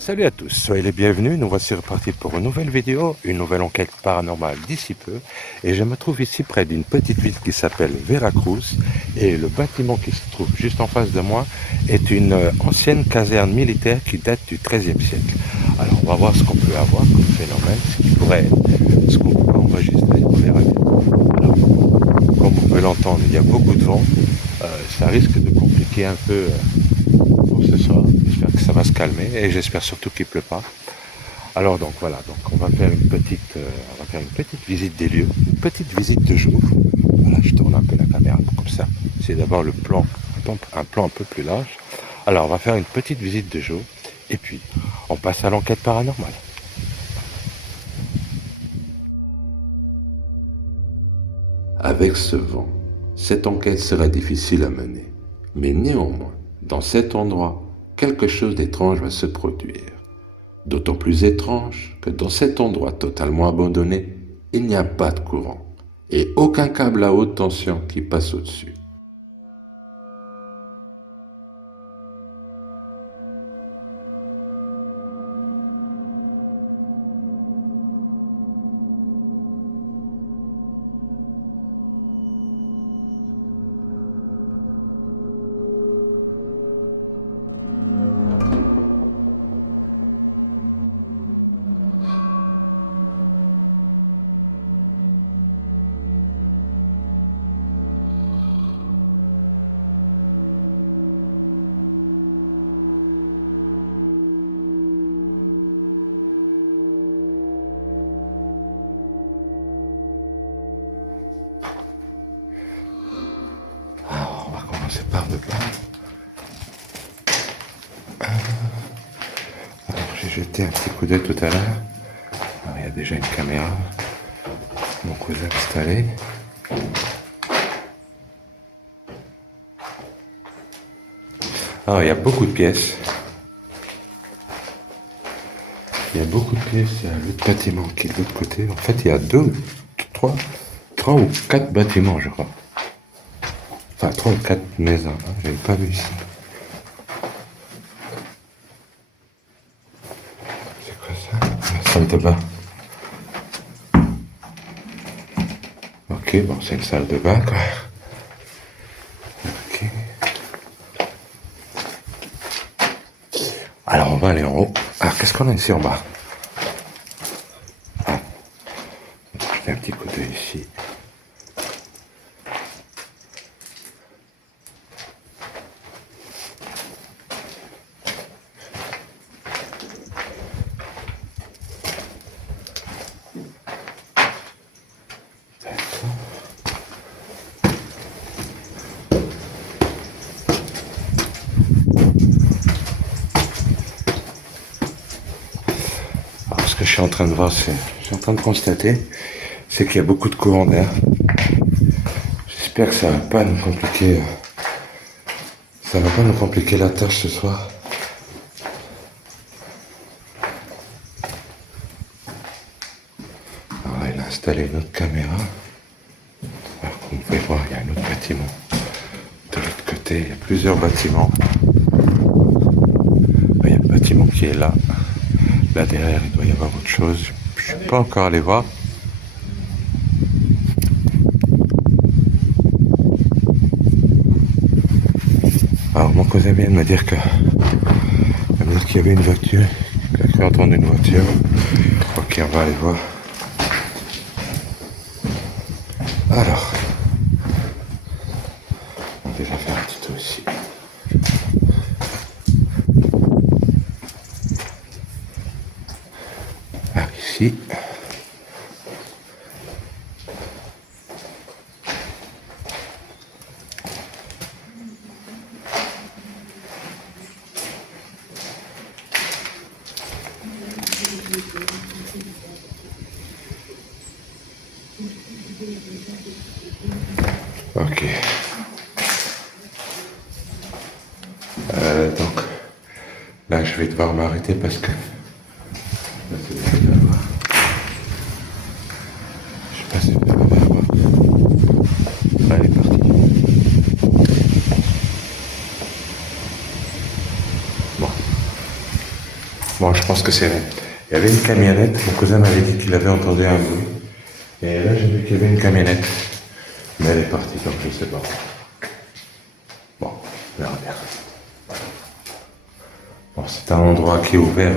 Salut à tous, soyez les bienvenus, nous voici repartis pour une nouvelle vidéo, une nouvelle enquête paranormale d'ici peu. Et je me trouve ici près d'une petite ville qui s'appelle Veracruz. Et le bâtiment qui se trouve juste en face de moi est une ancienne caserne militaire qui date du XIIIe siècle. Alors on va voir ce qu'on peut avoir comme phénomène, ce qui pourrait être, ce qu'on pourrait enregistrer, on verra bien. Alors, comme vous pouvez l'entendre, il y a beaucoup de vent, ça risque de compliquer un peu pour ce soir. J'espère que ça va se calmer et j'espère surtout qu'il ne pleut pas. Alors donc voilà, donc on va faire une petite visite des lieux, une petite visite de jour. Voilà, je tourne un peu la caméra comme ça. C'est d'abord un plan un peu plus large. Alors on va faire une petite visite de jour et puis on passe à l'enquête paranormale. Avec ce vent, cette enquête sera difficile à mener. Mais néanmoins, dans cet endroit, quelque chose d'étrange va se produire. D'autant plus étrange que dans cet endroit totalement abandonné, il n'y a pas de courant et aucun câble à haute tension qui passe au-dessus. Alors on va commencer par le bas. Alors j'ai jeté un petit coup d'œil tout à l'heure. Alors il y a déjà une caméra. Mon cousin installé. Alors il y a beaucoup de pièces. Il y a beaucoup de pièces, il y a l'autre bâtiment qui est de l'autre côté. En fait, il y a trois ou quatre bâtiments, je crois. Enfin, trois ou quatre maisons. Hein, je n'ai pas vu ici. C'est quoi ça? La salle de bain. Ok, bon, c'est une salle de bain, quoi. Ok. Alors, on va aller en haut. Alors, qu'est-ce qu'on a ici en bas? Ah. Je fais un petit coup d'œil ici. Alors, ce que je suis en train de voir, je suis en train de constater, c'est qu'il y a beaucoup de courant d'air. J'espère que ça va pas nous compliquer, la tâche ce soir. Alors, il a installé une autre caméra. Alors, comme vous pouvez voir, il y a un autre bâtiment. De l'autre côté, il y a plusieurs bâtiments. Il y a le bâtiment qui est là. Là derrière, il doit y avoir autre chose. Je ne suis pas encore allé voir. Alors mon cousin vient de me dire qu'il y avait une voiture. Il a cru entendre une voiture. Ok, on va aller voir. Alors, on va déjà faire un petit tour ici. Ah, ici. Ok. Donc, là, je vais devoir m'arrêter parce que... Là, c'est le fait d'avoir. Je sais pas si vous allez voir. Là, elle est partie. Bon. Bon, je pense que c'est bon. Il y avait une camionnette, mon cousin m'avait dit qu'il avait entendu un bruit. Et là, j'ai vu qu'il y avait une camionnette. Mais elle est partie, donc je sais pas. Bon, on verra bien. Bon, c'est un endroit qui est ouvert.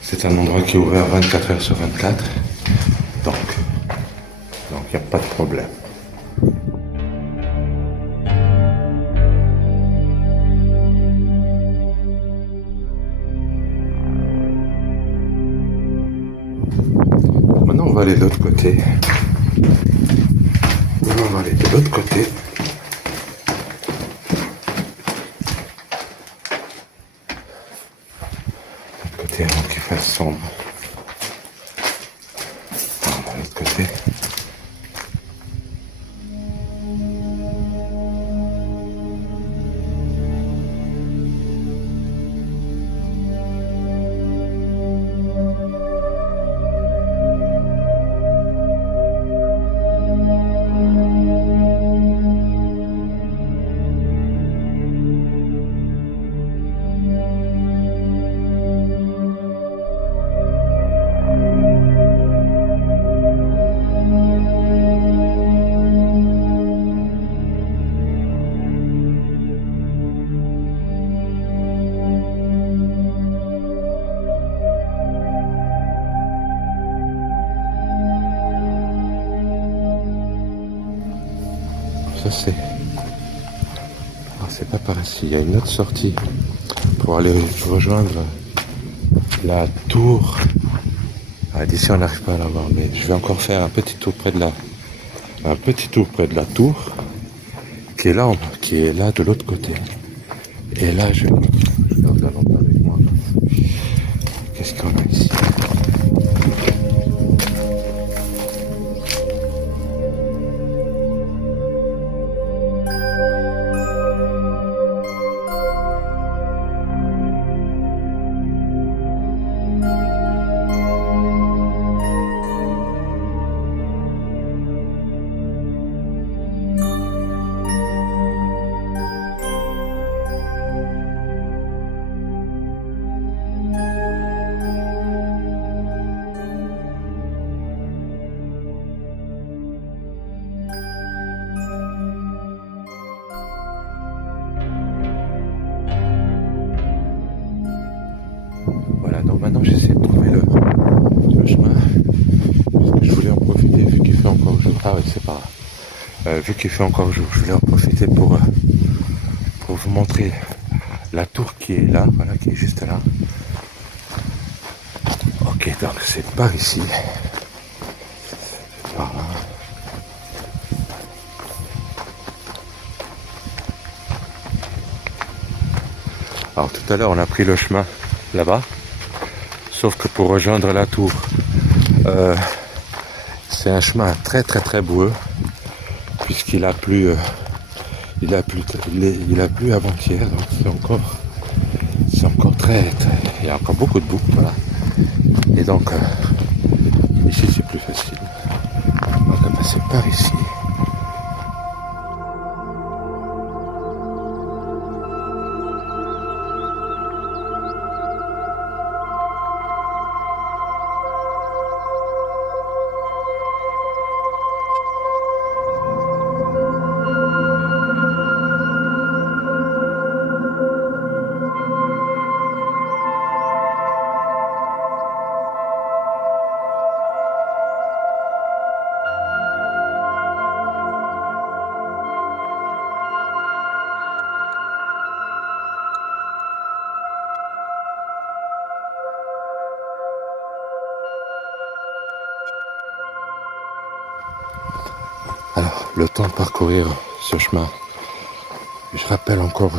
C'est un endroit qui est ouvert 24 heures sur 24. Donc, il n'y a pas de problème. Maintenant, on va aller de l'autre côté. On va aller de l'autre côté. L'autre côté avant qu'il fasse sombre. On va de l'autre côté. Ça c'est... Ah, c'est pas par ici, il y a une autre sortie pour aller rejoindre la tour. Ah, d'ici on n'arrive pas à la voir, mais je vais encore faire un petit tour près de la tour qui est là de l'autre côté. Et là je garde la lampe avec moi. Qu'est-ce qu'on a ici? Voilà, donc maintenant j'essaie de trouver le chemin. Parce que je voulais en profiter vu qu'il fait encore jour. Ah oui, c'est pas grave. Vu qu'il fait encore jour, je voulais en profiter pour vous montrer la tour qui est là, voilà, qui est juste là. Ok, donc c'est par ici. Par là. Alors tout à l'heure on a pris le chemin là-bas. Sauf que pour rejoindre la tour, c'est un chemin très très très boueux, puisqu'il a plu, il a plu avant-hier, donc c'est encore très, il y a encore beaucoup de boue, voilà. Et donc ici c'est plus facile. On va passer par ici. Alors, le temps de parcourir ce chemin, je rappelle encore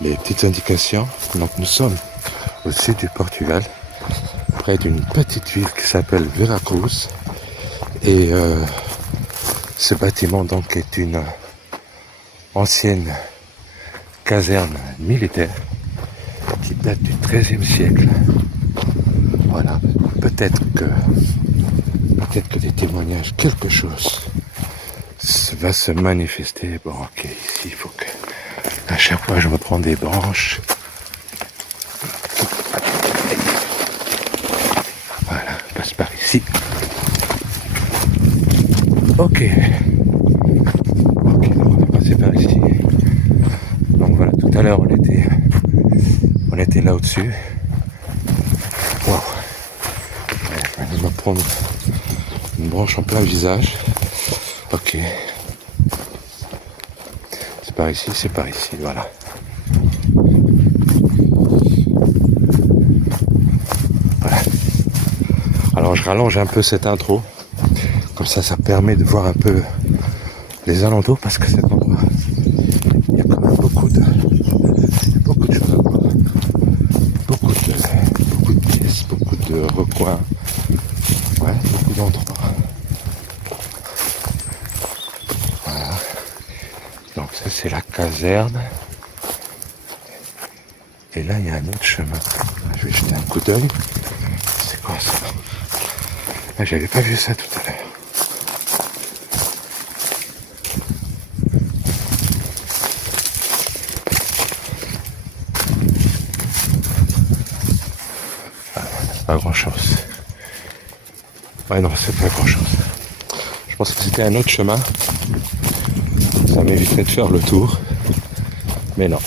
les petites indications. Donc nous sommes au sud du Portugal, près d'une petite ville qui s'appelle Veracruz. Et ce bâtiment donc est une ancienne caserne militaire qui date du XIIIe siècle. Voilà, peut-être que des témoignages, quelque chose va se manifester. Bon, ok, ici il faut que à chaque fois je me prends des branches ici. Ok. Ok, donc on va passer par ici. Donc voilà, tout à l'heure on était là au-dessus. Waouh. On va prendre une branche en plein visage. Ok. C'est par ici, voilà. Voilà. Alors je rallonge un peu cette intro. Comme ça permet de voir un peu les alentours parce que cet endroit, il y a quand même beaucoup de choses à voir. Beaucoup de pièces, beaucoup de recoins. Ouais, beaucoup d'endroits. Voilà. Donc ça c'est la caserne. Et là il y a un autre chemin. Je vais jeter un coup d'œil. C'est quoi ça? Ah, j'avais pas vu ça tout à l'heure. Pas grand chose. Ouais non, c'est pas grand chose. Je pense que c'était un autre chemin. Ça m'éviterait de faire le tour. Mais non.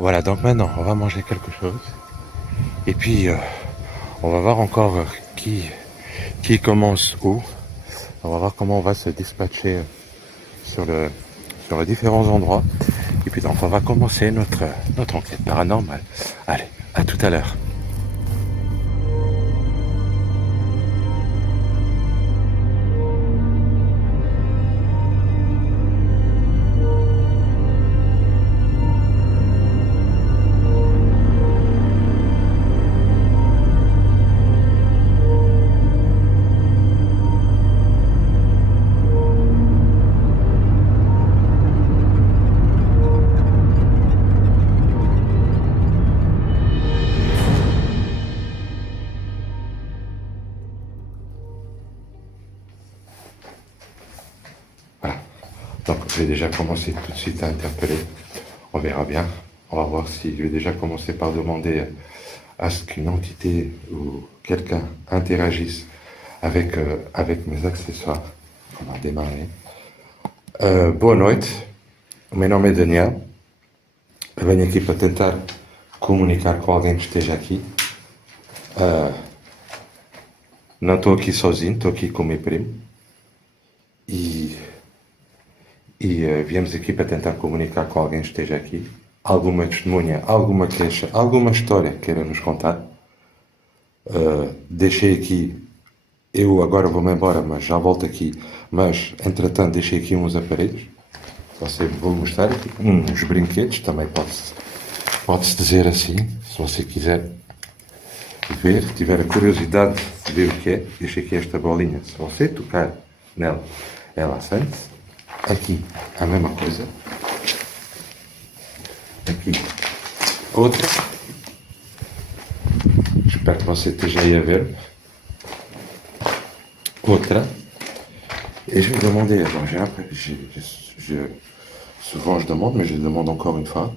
Voilà, donc maintenant on va manger quelque chose. Et puis on va voir encore qui commence où. On va voir comment on va se dispatcher sur les différents endroits. Et puis donc on va commencer notre enquête paranormale. Allez, à tout à l'heure. Donc je vais déjà commencer tout de suite à interpeller. On verra bien. On va voir si je vais déjà commencer par demander à ce qu'une entité ou quelqu'un interagisse avec mes accessoires. On va démarrer. Boa noite. O meu nome é Daniel. Eu venho aqui para tentar comunicar com alguém que esteja aqui. Não estou aqui sozinho, estou aqui com o meu primo. E viemos aqui para tentar comunicar com alguém que esteja aqui. Alguma testemunha, alguma queixa, alguma história que queira nos contar. Deixei aqui, eu agora vou-me embora, mas já volto aqui. Mas, entretanto, deixei aqui uns aparelhos. Você vou mostrar aqui uns brinquedos, também pode-se dizer assim, se você quiser ver, tiver a curiosidade de ver o que é. Deixei aqui esta bolinha, se você tocar nela, ela acende-se. Aqui a mesma coisa. Aqui outra. Espero que você esteja aí a ver. Outra. Et je vais demander, alors souvent je demande, mais je demande encore une fois.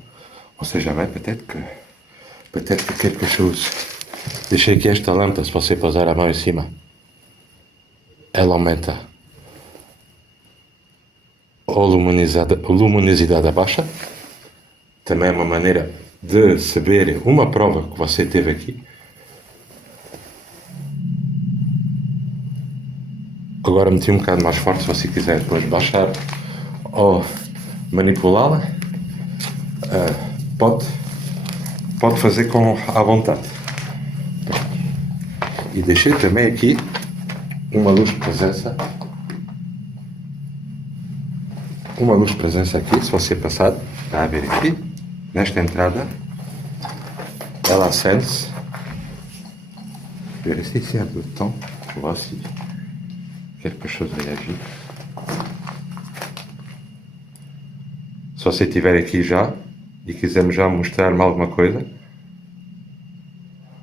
On sait jamais, peut-être que quelque chose. Deixei aqui esta lâmpada, se você pousar a mão em cima. ela aumenta a luminosidade baixa. Também é uma maneira de saber uma prova que você teve aqui. Agora meti um bocado mais forte, se você quiser depois baixar ou manipulá-la, pode fazer à vontade. E deixei também aqui uma luz de presença. Uma luz de presença aqui, se você passar, está a ver aqui, nesta entrada, ela acende-se. Je vais rester ici un peu de temps pour voir si quelque chose réagit. Se você estiver aqui já e quiser-me já mostrar-me alguma coisa,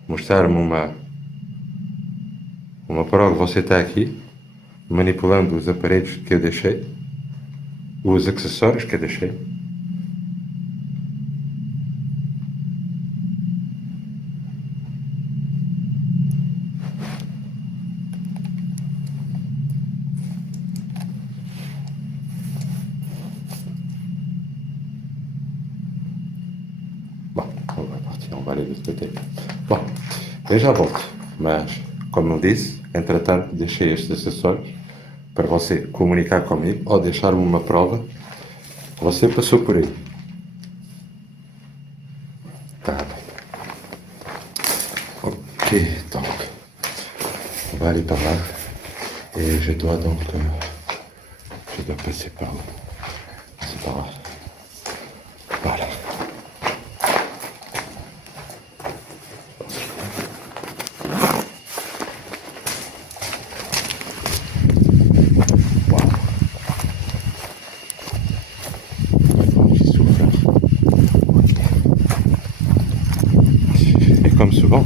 mostrar-me uma prova que você está aqui, manipulando os aparelhos que eu deixei, os acessórios que eu deixei. Bom, on va partir, on va aller de l'autre côté. Bom, eu já volto, mas, como eu disse, entretanto, deixei estes acessórios para você comunicar comigo ou deixar-me uma prova que você passou por aí. Tá bem. Ok, donc, on va aller par là. Et je dois donc, je dois passer par là. C'est par là. Voilà. Comme souvent,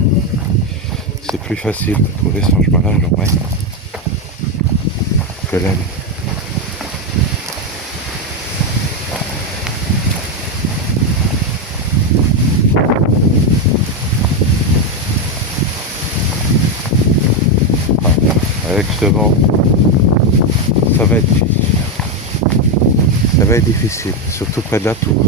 c'est plus facile de trouver son chemin là loin que la nuit. Avec ce vent, ça va être difficile. Ça va être difficile, surtout près de la tour.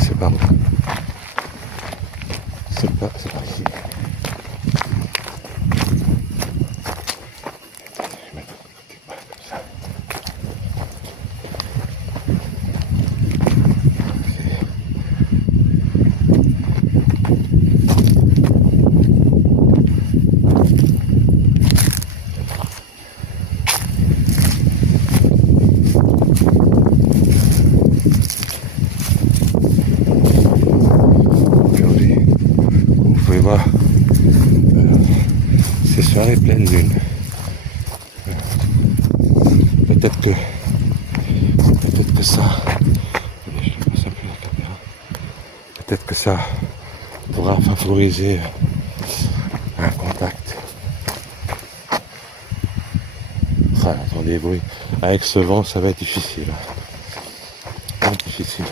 C'est par là. C'est pas ici. Ces soirées pleine lune. Peut-être que ça, je passe un peu la caméra. Peut-être que ça pourra favoriser un contact. Ah, attendez-vous, avec ce vent, ça va être difficile. Difficile.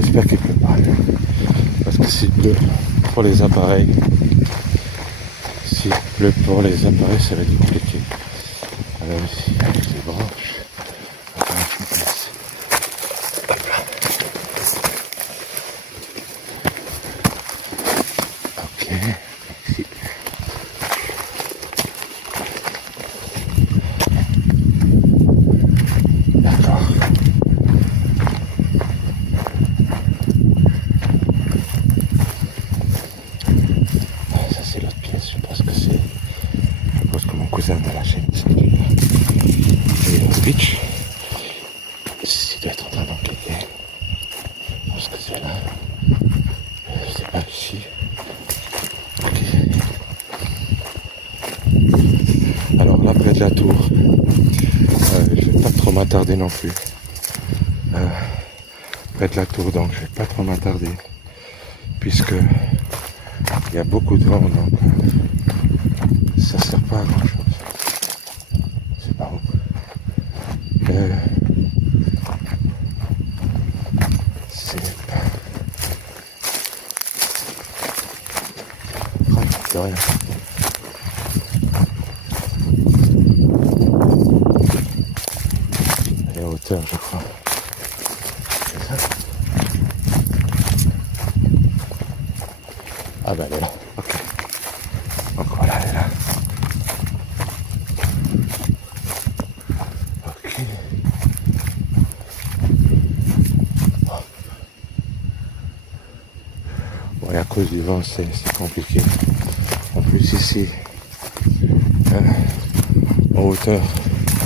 J'espère qu'il pleut pas. Parce que s'il pleut pour les appareils, ça va être compliqué. Alors ici, avec les branches, ok, ici. D'accord. Je pense que mon cousin de la chaîne, c'est Beach. tarder non plus. Près de la tour, donc je vais pas trop m'attarder. Puisque il y a beaucoup de vent, donc ça sert pas à grand chose. C'est pas où. C'est pas... Ah, de rien. Elle est à hauteur, je crois. C'est ça? Ah bah elle est là, ok. Donc voilà, elle est là. Ok. Bon, et à cause du vent, c'est compliqué. En plus ici, en hauteur,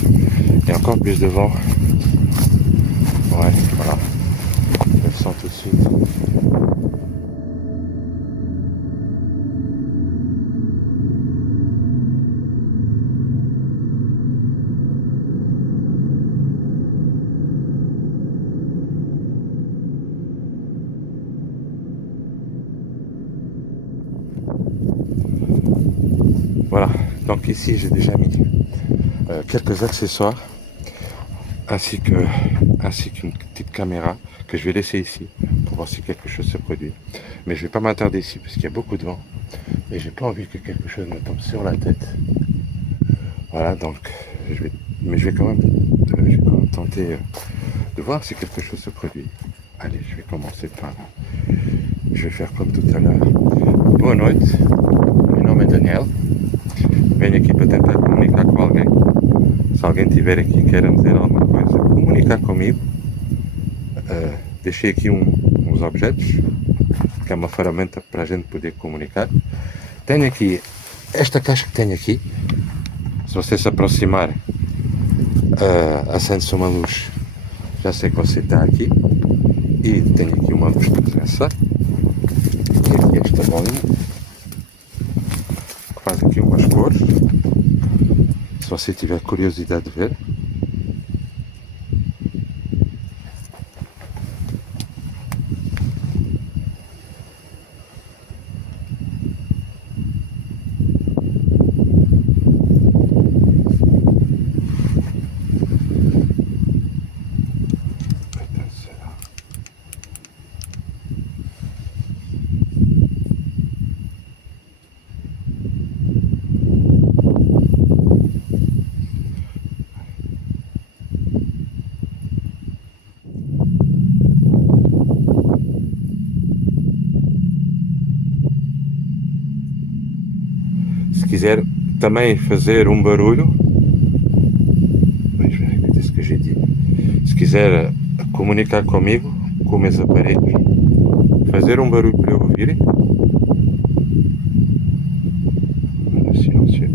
il y a encore plus de vent. Ouais, voilà. Je le sens tout de suite. Voilà, donc ici j'ai déjà mis quelques accessoires ainsi qu'une petite caméra que je vais laisser ici pour voir si quelque chose se produit. Mais je vais pas m'attarder ici parce qu'il y a beaucoup de vent et j'ai pas envie que quelque chose me tombe sur la tête. Voilà, donc je vais quand même tenter de voir si quelque chose se produit. Allez, je vais commencer par là. Je vais faire comme tout à l'heure. Boa noite, meu nome é Daniel. Venho aqui para tentar comunicar com alguém. Se alguém tiver aqui e queira dizer alguma coisa, comunicar comigo. Deixei aqui uns objetos, que é uma ferramenta para a gente poder comunicar. Tenho aqui esta caixa que tenho aqui. Se você se aproximar, acende-se uma luz. Já sei que você está aqui. E tenho aqui uma luz de presença. E aqui esta bolinha, que faz aqui umas cores. Se você tiver curiosidade de ver. Se quiser também fazer um barulho, vais ver ce que j'ai dit. Se quiser comunicar comigo, com meus aparelhos, fazer um barulho para eu ouvir, silencieux.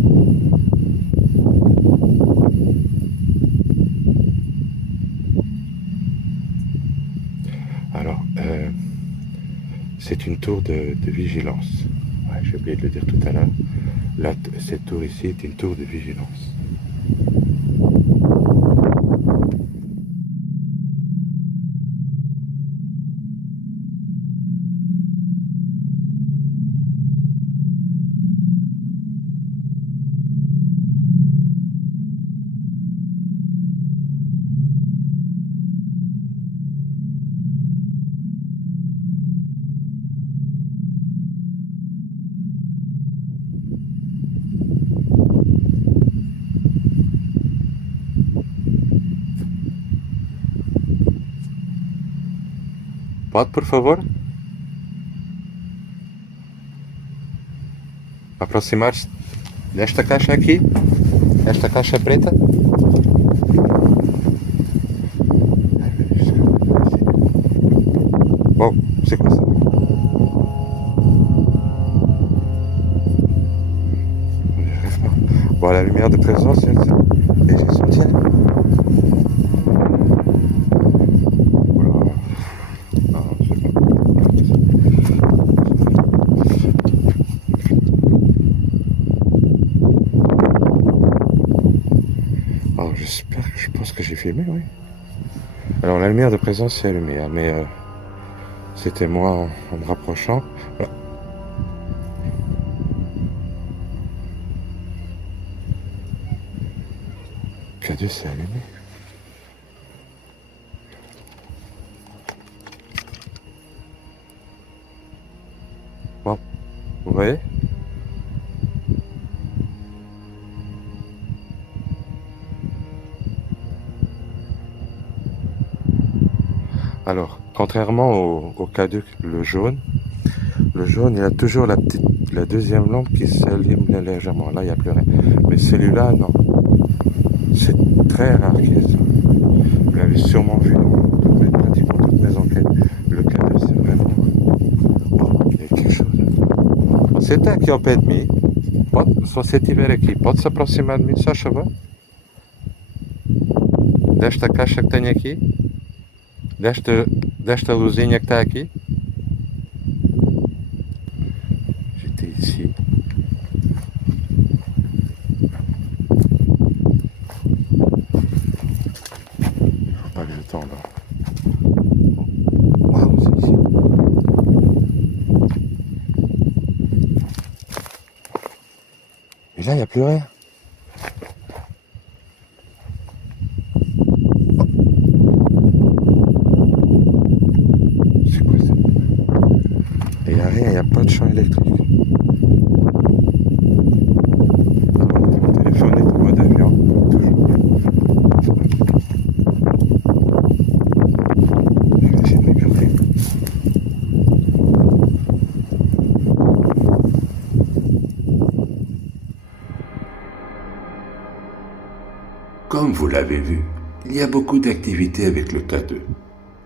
Alors, c'est une tour de vigilance. Ouais, j'ai oublié de le dire tout à l'heure. Là, cette tour ici est une tour de vigilance. Pode, por favor? Aproximar-se desta caixa aqui, esta caixa preta. Bon, c'est quoi ça? Bon, la lumière de présence, c'est ça. Et j'ai senti. Je pense que j'ai fait filmé, oui. Alors la lumière de présence s'est allumée, hein, mais c'était moi en me rapprochant. Voilà. K2 s'est allumé. Bon, vous voyez? Alors, contrairement au K2, le jaune, il a toujours la deuxième lampe qui s'allume légèrement. Là, il n'y a plus rien. Mais celui-là, non. C'est très rare qu'il y ait ça. Vous l'avez sûrement vu dans pratiquement toutes mes enquêtes. Le K2, c'est vraiment... Oh, il y a quelque chose. Você está aqui ao pé de mim. Se você estiver aqui, pode se aproximar de mim, só favor? Desta caixa que tenho aqui. Desta luzinha que está aqui. J'étais ici. Faut pas que je tende. Waouh, c'est ici. Et là, il n'y a plus rien. C'est quoi ça? Et il n'y a rien, il n'y a pas de champ électrique. Alors, mon téléphone est en mode avion. Toujours. Je vais essayer de m'écarter. Comme vous l'avez vu, il y a beaucoup d'activités avec le K2.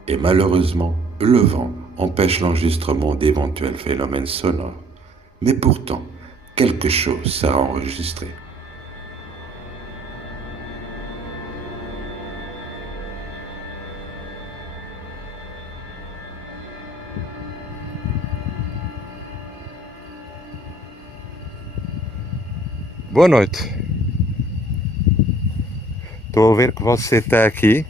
Et malheureusement, le vent empêche l'enregistrement d'éventuels phénomènes sonores. Mais pourtant, quelque chose sera enregistré. Boa noite. Estou a ver que você está aqui.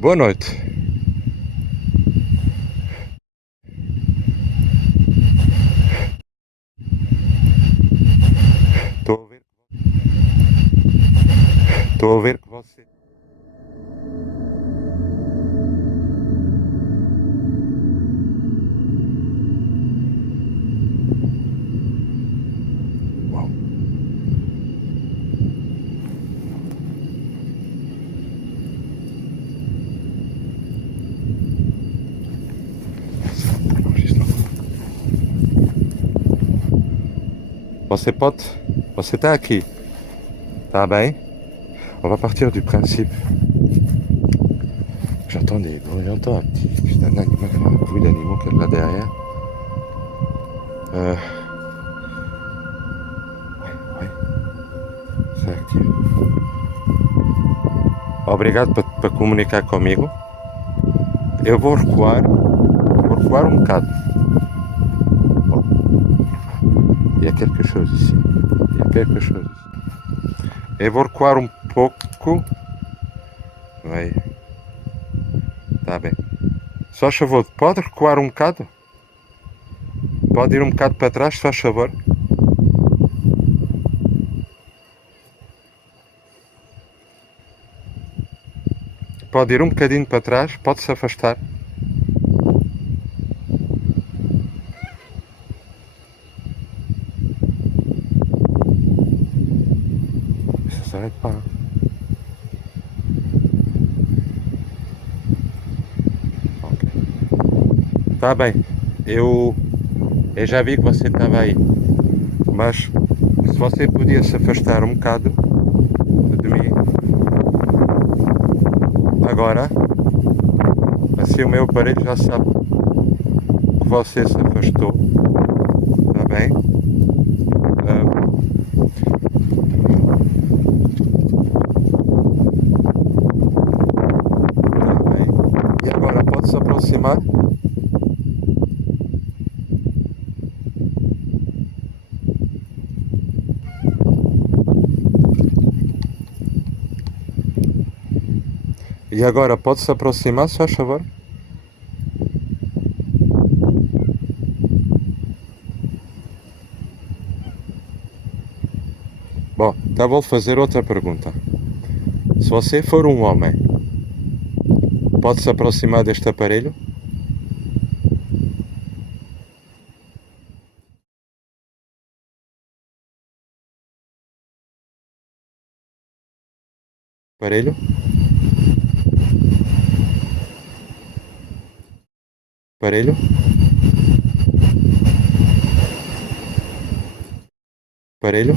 Boa noite. Estou a ver que você... Uau. Você está aqui, tá bem? On va partir du principe. J'entends des bruits, j'entends un animal, un bruit d'animaux qu'il y a là derrière. Ouais, c'est actif. Obrigado por comunicar comigo. Eu vou recuar um bocado. Bom, il y a quelque chose ici. Eu vou recuar um pouco. Vai. Tá bem. Só favor, pode recuar um bocado? Pode ir um bocado para trás, só favor? Pode ir um bocadinho para trás, pode se afastar. Ça s'arrête pas. Hein. Okay. Tá bem. Eu já vi que você estava aí. Mas se você podia se afastar um bocado de mim. Agora, assim o meu aparelho já sabe que você se afastou, está bem? Está bem. E agora pode se aproximar? E agora pode se aproximar, se faz favor? Bom, então vou fazer outra pergunta. Se você for um homem, pode se aproximar deste aparelho? Aparelho? Aparelho? Aparelho?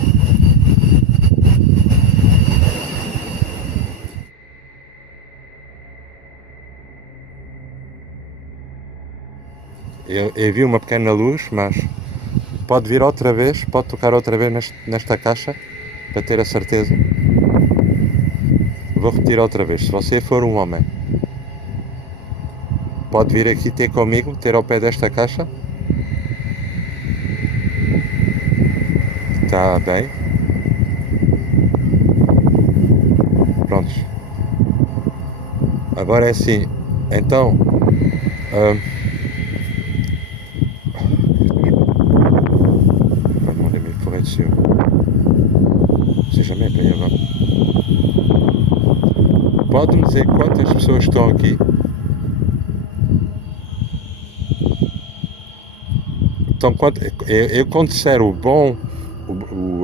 Eu vi uma pequena luz, mas pode vir outra vez, pode tocar outra vez nesta caixa, para ter a certeza. Vou repetir outra vez. Se você for um homem, pode vir aqui ter comigo, ter ao pé desta caixa. Está bem? Prontos. Agora é assim. Então... Demandez-moi pour être sûr. C'est jamais payé avant. Pode-me dizer quantas pessoas estão aqui? Então, eu quando disser o bom,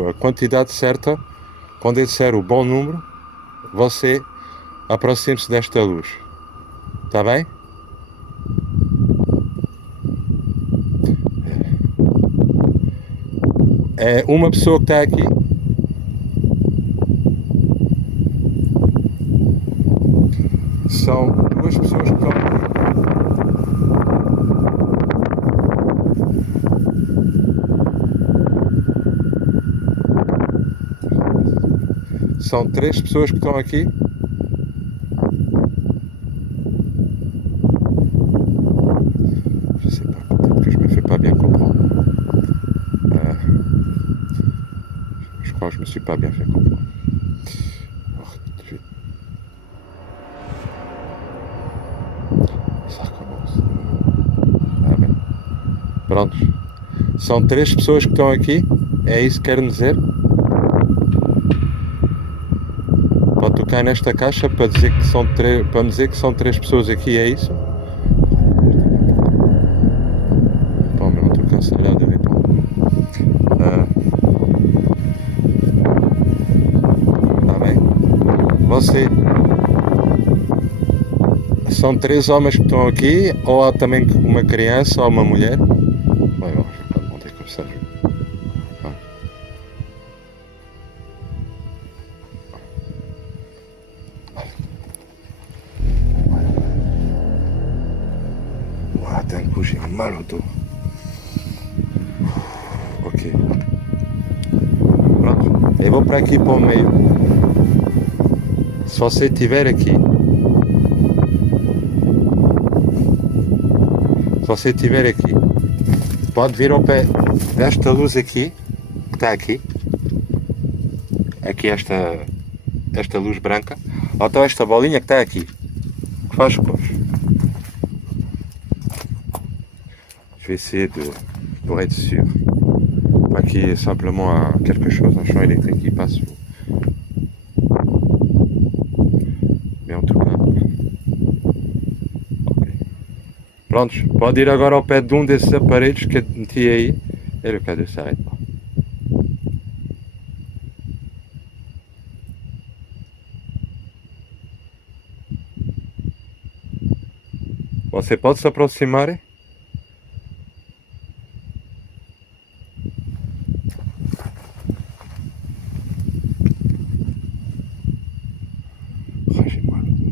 a quantidade certa, quando eu disser o bom número, você aproxime-se desta luz. Está bem? É uma pessoa que está aqui. São duas pessoas que estão aqui. São três pessoas que estão aqui. Je sais pas, peut-être que je me fais pas bien comprendre. Je crois que je me suis pas bien fait comprendre. Alors, ça recommence. Ah bem. Prontos. São três pessoas que estão aqui. É isso que quero dizer? Pode tocar nesta caixa para dizer que são para me dizer que são três pessoas aqui, é isso? Bom, mais en tout cas, ça a l'air de répondre. Tá bem. Você. São três homens que estão aqui, ou há também uma criança ou uma mulher? Bem, je vais pas demander comme ça. D'un coup, j'ai mal au dos. Ok. Pronto. Eu vou para aqui para o meio. Se você estiver aqui. Se você estiver aqui. Pode vir ao pé desta luz aqui. Que está aqui. Aqui esta luz branca. Ou então esta bolinha que está aqui. Que faz cores. Je vais essayer pour être sûr. Pas qu'il y ait simplement quelque chose, un champ électrique qui passe. Mais en tout cas. Ok. Prontos, pode ir agora ao pé de um desses aparelhos que eu meti aí. E le cadeau s'arrête pas. Você pode se aproximar?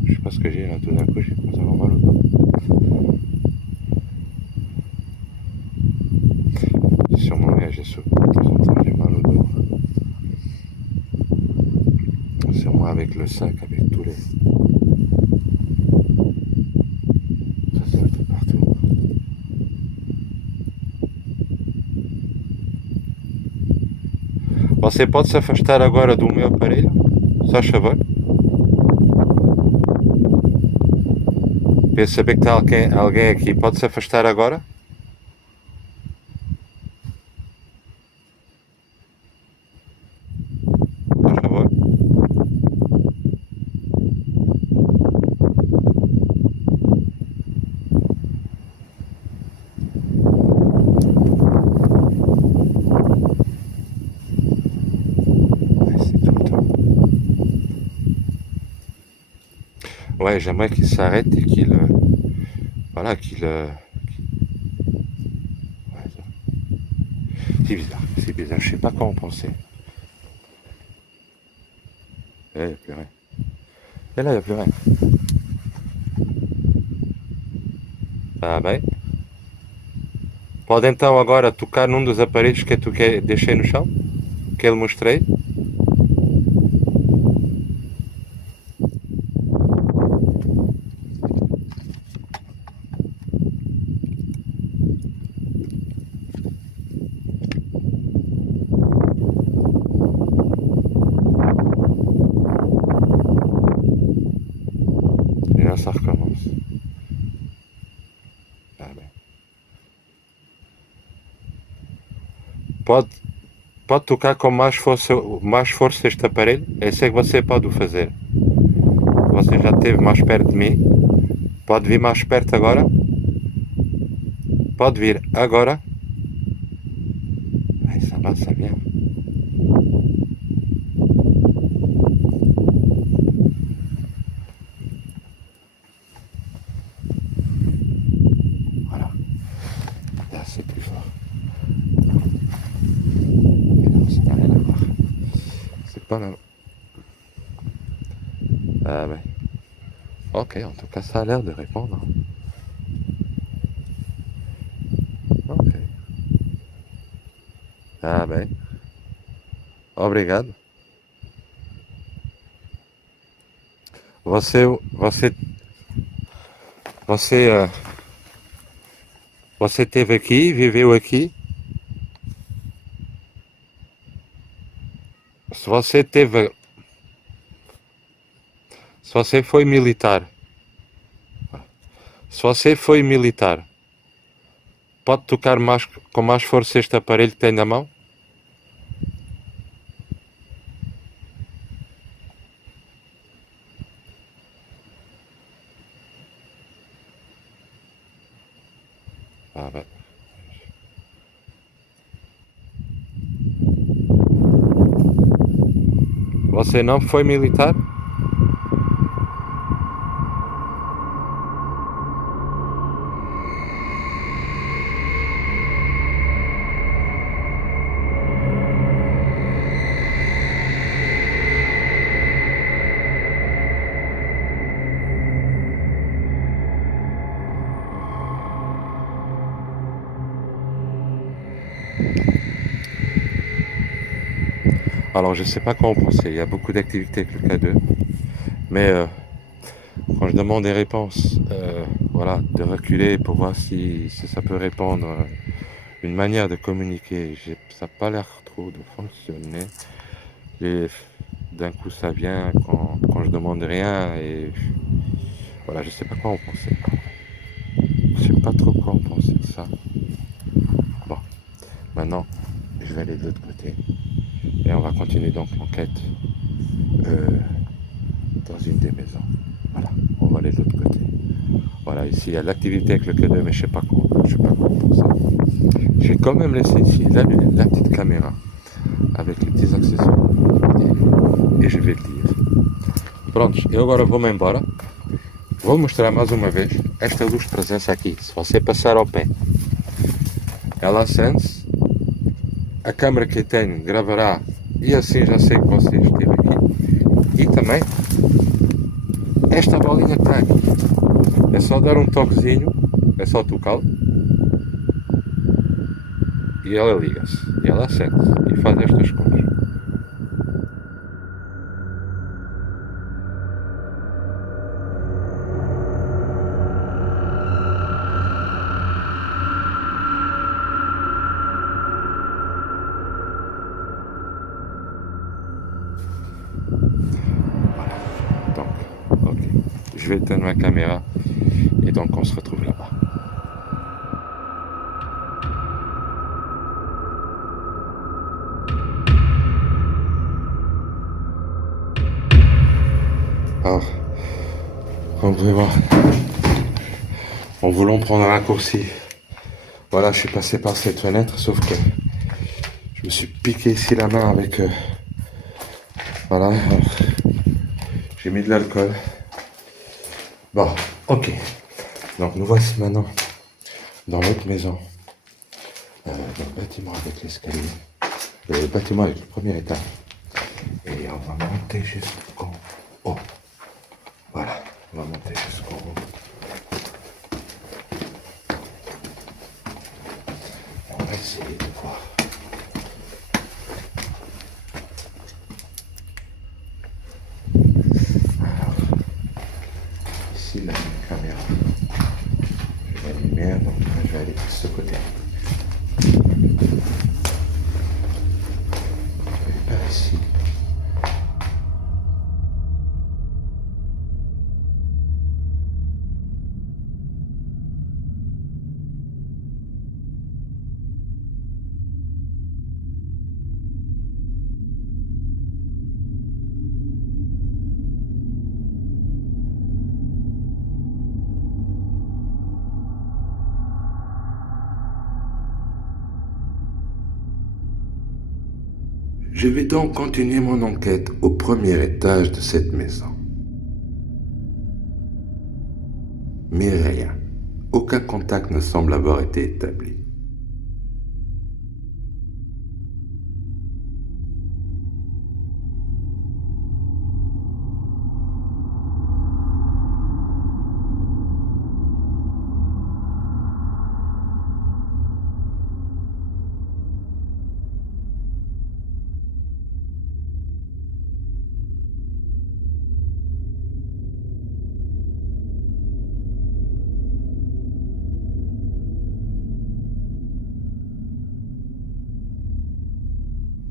Je sais pas ce que j'ai là, tout d'un coup j'ai commencé à avoir mal au dos. C'est sûrement j'ai souffert de temps en temps, j'ai mal au dos. Sûrement avec le sac, avec tous les... Ça c'est un peu partout. Você pode se afastar agora do meu aparelho? Só favor? Para saber que está alguém aqui. Pode se afastar agora? Por favor. Ouais, j'aimerais qu'il s'arrête et qu'il... voilà, qu'il... ouais, c'est bizarre, je sais pas quoi en penser. Il n'y a plus rien. Et là, il n'y a plus rien. Ah bem. Pode então agora tocar num dos aparelhos que tu deixei no chão? Que eu mostrei? E lá ça recommence. Ah bem. Pode tocar com mais força este aparelho? Eu sei que você pode o fazer. Você já esteve mais perto de mim. Pode vir mais perto agora? Pode vir agora? Ai, ça va, ça vient. Voilà. Là, c'est plus fort. Mais non, ça n'a rien à voir. C'est pas là. Ah ouais. Ok, en tout cas, ça a l'air de répondre. Ok. Ah bem. Obrigado. Você, você, você, você esteve aqui, viveu aqui. Se você teve, se você foi militar, se você foi militar, pode tocar mais, com mais força este aparelho que tem na mão? Ah bem. Você não foi militar? Alors je sais pas quoi en penser, il y a beaucoup d'activités avec le K2, mais quand je demande des réponses, voilà, de reculer pour voir si ça peut répondre, une manière de communiquer, ça n'a pas l'air trop de fonctionner. Et d'un coup ça vient quand je demande rien et voilà, je sais pas quoi en penser. Je sais pas trop quoi en penser de ça. Bon, maintenant je vais aller de l'autre côté et on va continuer donc l'enquête dans une des maisons. Voilà, on va aller de l'autre côté. Voilà, ici il y a l'activité avec le K2, mais je sais pas quoi en penser. J'ai quand même laissé ici la petite caméra avec les petits accessoires e je vais le dire. Prontos, eu agora vou-me embora. Vou mostrar mais uma vez esta luz de presença aqui. Se você passar ao pé, ela acende-se, a câmera que eu tenho gravará e assim já sei que você esteve aqui. E também esta bolinha que está aqui. É só dar um toquezinho, é só tocá-lo e ela liga-se, e ela acende-se e faz estas coisas. Donc, ok, je vais éteindre ma caméra Et donc on se retrouve là-bas. Alors, comme vous pouvez voir, en voulant prendre un raccourci, voilà, je suis passé par cette fenêtre, sauf que je me suis piqué ici la main avec... voilà, alors, j'ai mis de l'alcool. Bon, ok. Donc nous voici maintenant dans l'autre maison, dans le bâtiment avec l'escalier, le bâtiment avec le premier étage. Et on va monter jusqu'au haut. Voilà, on va monter jusqu'au haut. On va essayer de voir. Alors, ici la caméra. Je vais la lumière, donc je vais aller de ce côté. Et par ici. Je vais donc continuer mon enquête au premier étage de cette maison. Mais rien, aucun contact ne semble avoir été établi.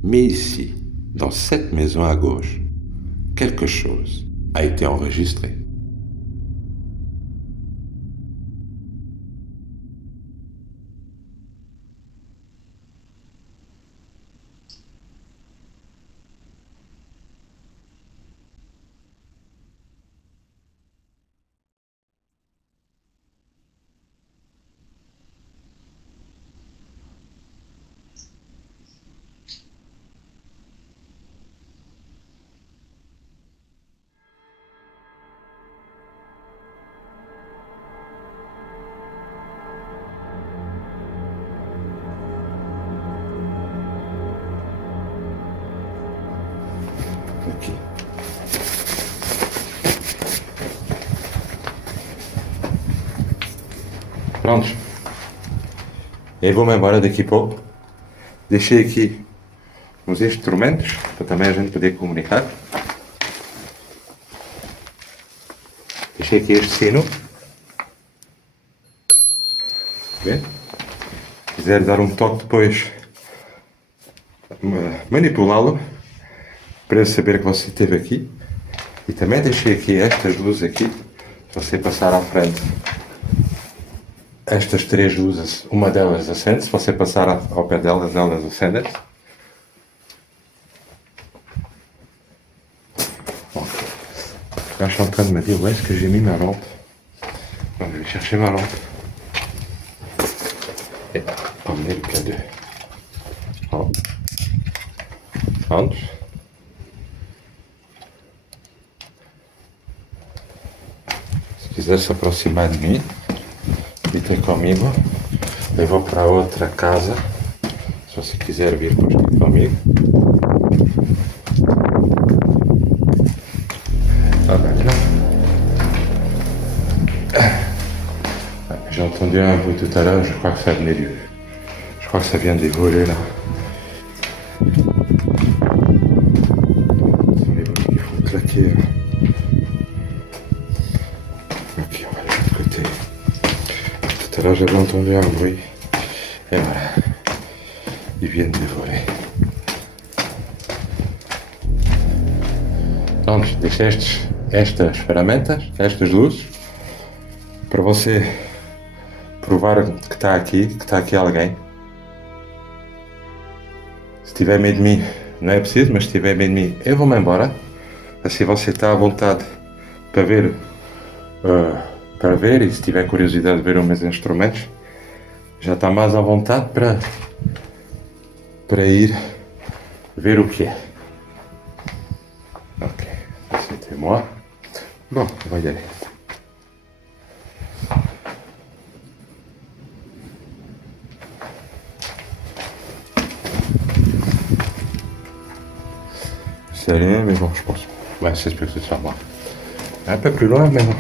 Mais ici, dans cette maison à gauche, quelque chose a été enregistré. Ok. Pronto. Eu vou-me embora daqui a pouco. Deixei aqui uns instrumentos para também a gente poder comunicar. Deixei aqui este sino. Vê? Se quiser dar um toque depois, manipulá-lo para eu saber que você esteve aqui. E também deixei aqui estas luzes aqui, para você passar à frente. Estas três luzes, uma delas acende, se você passar ao pé delas, elas acendem. Bon. Là, je suis en train de me dire où est-ce que j'ai mis ma lampe. Donc, je vais chercher ma lampe. Et emmener le cadeau. Oh. Pronto. Se quiser se aproximar de mim, fica comigo. Eu vou para outra casa. Se você quiser vir comigo. Ah ben là. J'ai entendu un bruit tout à l'heure, je crois que ça venait du... Je crois que ça vient des volets là. Ce sont les volets qui font claquer. Ok, on va aller de l'autre côté. Tout à l'heure j'avais entendu un bruit. Et voilà. Ils viennent des volets. Donc, deixei estas ferramentas, estas luzes. para você provar que está aqui alguém. Se tiver medo de mim, não é preciso, mas se tiver medo de mim, eu vou-me embora. Assim você está à vontade para ver, e se tiver curiosidade de ver os meus instrumentos, já está mais à vontade para ir ver o que é. Ok, c'était moi. Bon, on va y aller. C'est allé, mais bon, je pense. Ouais, c'est sûr que ce sera moi. Un peu plus loin, mais bon.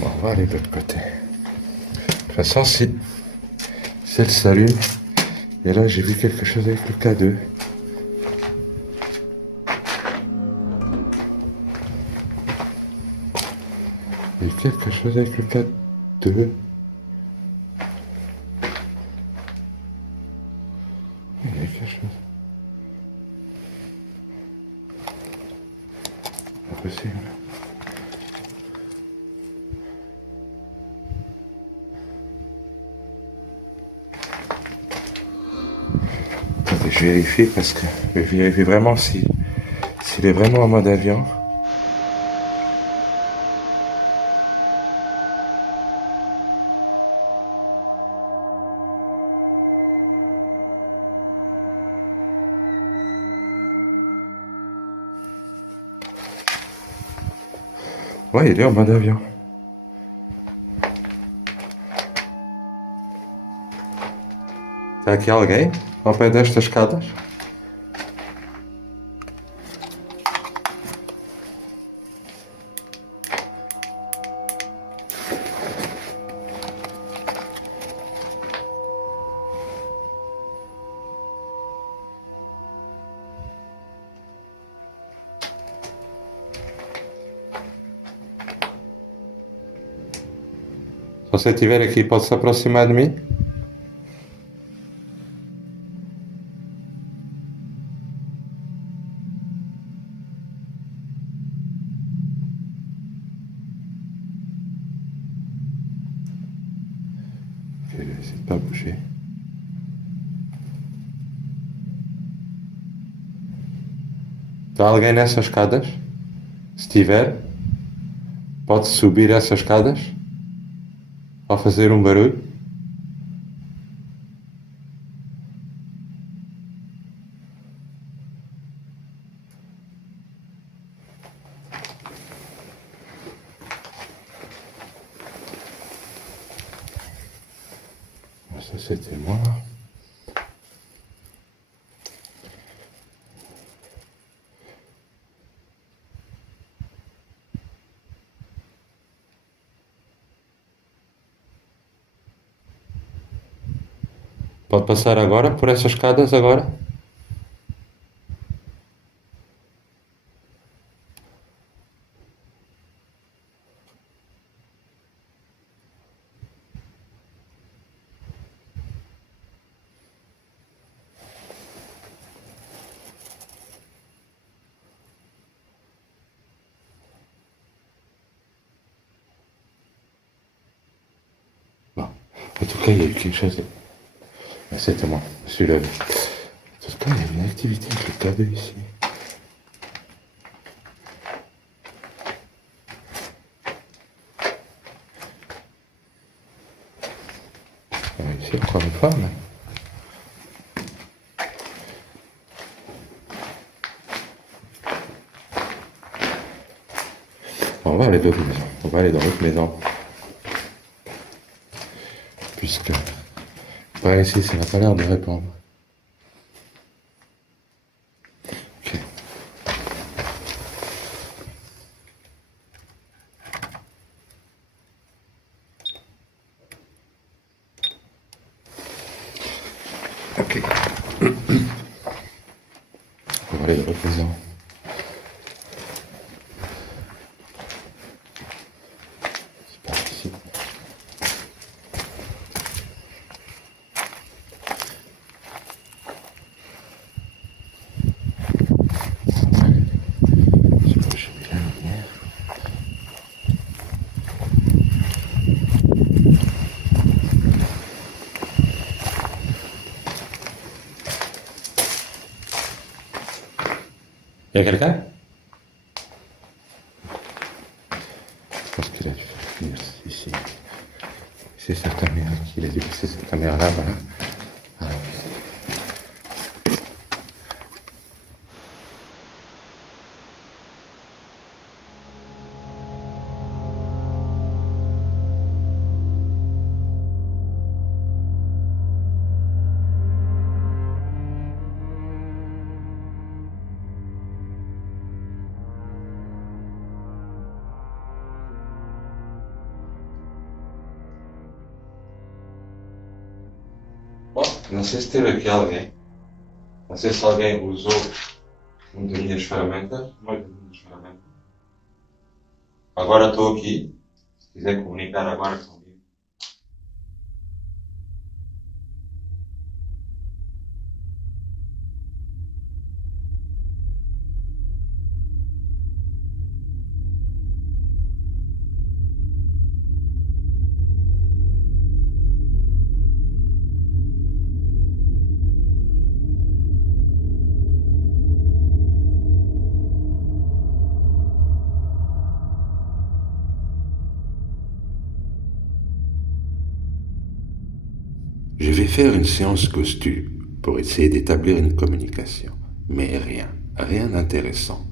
Bon, on va aller de l'autre côté. De toute façon, si elle s'allume, et là j'ai vu quelque chose avec le K2. Il y a quelque chose avec le K2. Il y a quelque chose. Impossible. Attendez, je vérifie parce que je vérifie vraiment s'il est vraiment en mode avion. Ouais, il est en mode avion. Está aqui alguém ao pé destas escadas? Se você estiver aqui, pode se aproximar de mim? Je vais essayer de pas bouger. Está alguém nessas escadas? Se tiver, pode subir essas escadas ao fazer um barulho. Ça c'était moi. Pode passar agora por essas escadas agora? Bon. En tout cas, il y a eu quelque chose. C'était moi, je suis levé. En tout cas, il y a une activité avec le K2 ici. Ici, encore une fois, mais... On va aller dans l'autre maison. On va aller dans l'autre maison. puisque par ici, ça n'a pas l'air de répondre. Ok. Ok. On va aller le reposer. C'est par ici. C'est pas où j'ai mis la lumière. Il y a quelqu'un? Je pense qu'il a dû venir ici. C'est cette caméra qu'il a dû laisser cette caméra là, voilà. Bom, não sei se teve aqui alguém. Não sei se alguém usou uma das minhas ferramentas. Uma das minhas ferramentas. Agora estou aqui. Se quiser comunicar agora comigo. Je vais faire une séance costume pour essayer d'établir une communication. Mais rien, rien d'intéressant.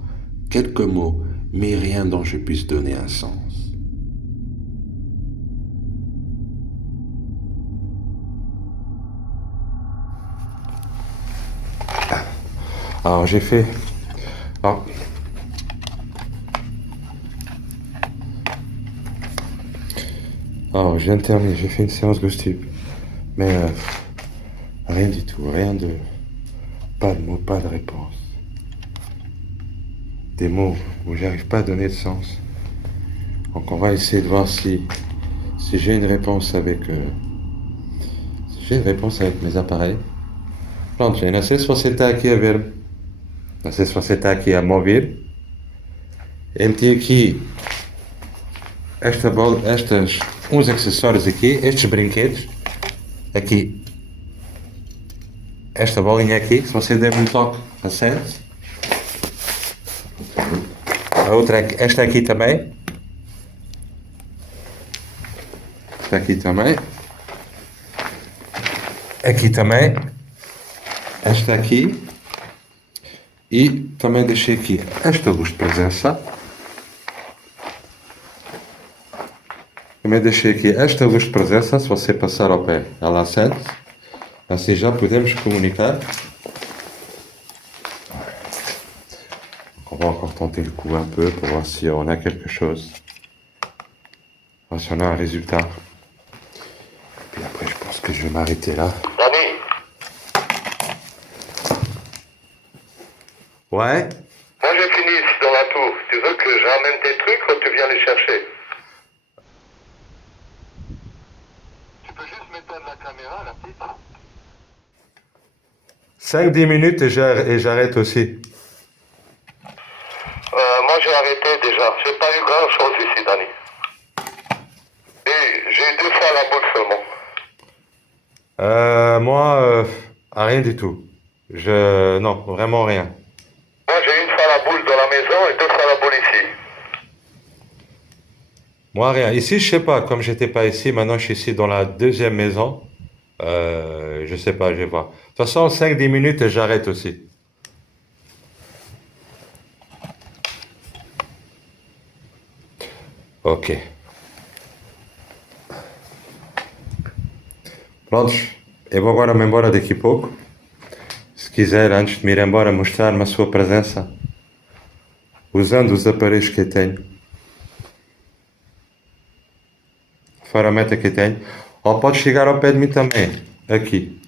Quelques mots, mais rien dont je puisse donner un sens. Alors j'ai fait. Alors, je viens de terminer, j'ai fait une séance Ghostube. Mais rien du tout, rien de. Pas de mots, pas de réponse. Des mots où j'arrive pas à donner de sens. Donc on va essayer de voir si j'ai une réponse avec. Si j'ai une réponse avec mes appareils. Pronto, eu não sei se você está aqui a ver. Não sei se você está aqui a me ouvir. Eu meti aqui esta bola, uns acessórios aqui, estes brinquedos. Aqui. Esta bolinha aqui, se você der um toque, acende. A outra, esta aqui também. Esta aqui também. Aqui também. Esta aqui. E também deixei aqui esta luz de presença. Também deixei aqui esta luz de presença, se você passar ao pé, ela acende. Assim já podemos comunicar. On va encore tenter le coup un peu pour voir si on a quelque chose. Voir si on a un résultat. Puis après, je pense que je vais m'arrêter là. Dani, Ouais. moi j'ai fini ici dans la tour. Tu veux que je ramène tes trucs ou tu viens les chercher? Tu peux juste m'éteindre la caméra, la petite? 5-10 minutes et j'arrête aussi. Moi j'ai arrêté déjà. J'ai pas eu grand chose ici, Dani. Et j'ai eu 2 fois la boule seulement. Moi, rien du tout. Non, vraiment rien. Moi j'ai une fois la boule dans la maison et 2 fois la boule ici. Moi, rien. Ici, je sais pas. Comme j'étais pas ici, maintenant je suis ici dans la deuxième maison. Je sais pas, je vais voir. De toute façon, 5-10 minutes et j'arrête aussi. Ok. Prontos, eu vou agora me embora daqui a pouco. Se quiser, antes de me ir embora, mostrar-me a sua presença, usando os aparelhos que eu tenho, a ferramenta que eu tenho, ou pode chegar ao pé de mim também, aqui.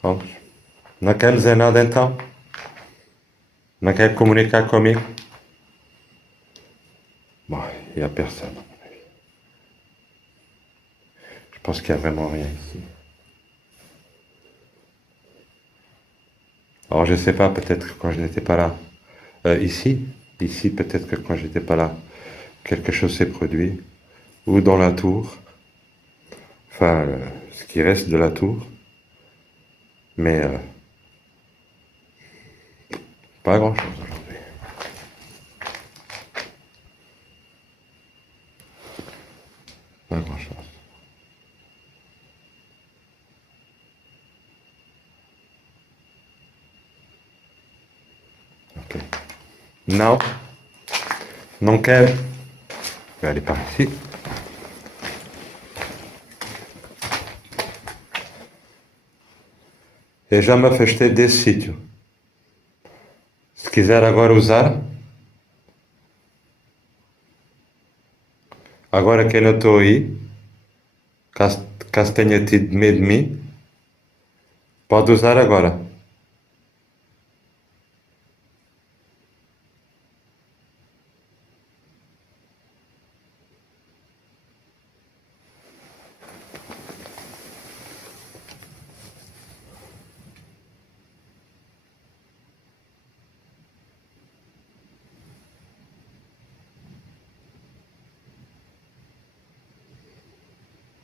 Pronto. Não quer dizer nada então? Não quer comunicar comigo? Bon, il n'y a personne. Je pense qu'il n'y a vraiment rien ici. Alors je sais pas, peut-être que quand je n'étais pas là, ici peut-être que quand j'étais pas là, quelque chose s'est produit, ou dans la tour, enfin ce qui reste de la tour, mais pas grand-chose aujourd'hui. Pas grand-chose. Ok. Non. Non quer. Je vais aller par ici. Eu já me afastei desse sítio. Se quiser agora usar, agora que eu não estou aí, caso tenha tido medo de mim, pode usar agora.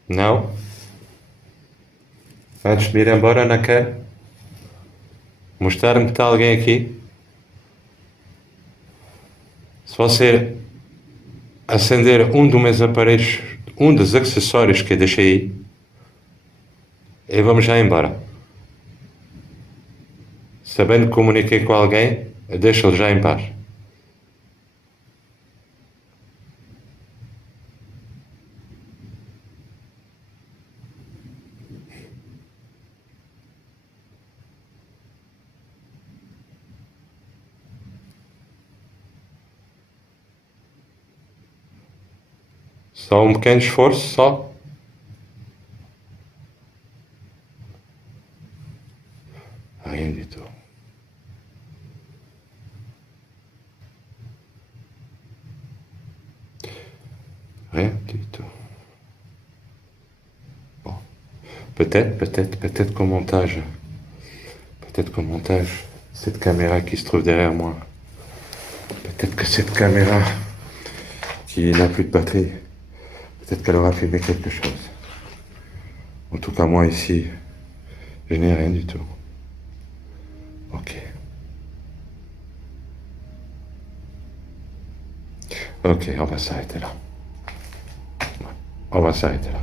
Não? Antes de ir embora, não quer mostrar-me que está alguém aqui? Se você acender um dos meus aparelhos, um dos acessórios que eu deixei aí, e vamos já embora. Sabendo que comuniquei com alguém, deixa-lo já em paz. Só um pequeno esforço, só. Rien du tout. Rien du tout. Bon. Peut-être qu'au montage, cette caméra qui se trouve derrière moi, peut-être que cette caméra qui n'a plus de batterie, peut-être qu'elle aura filmé quelque chose. En tout cas, moi ici, je n'ai rien du tout. Ok. Ok, on va s'arrêter là. On va s'arrêter là.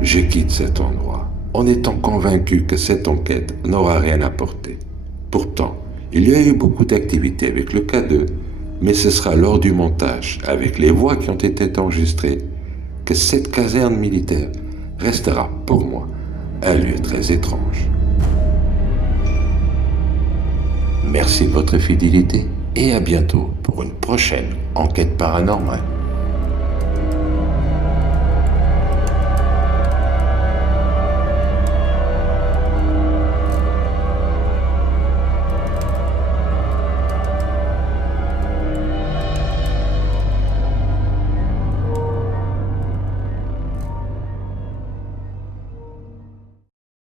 Je quitte cet endroit en étant convaincu que cette enquête n'aura rien apporté. Pourtant, il y a eu beaucoup d'activités avec le K2, mais ce sera lors du montage, avec les voix qui ont été enregistrées, que cette caserne militaire restera pour moi un lieu très étrange. Merci de votre fidélité et à bientôt pour une prochaine enquête paranormale.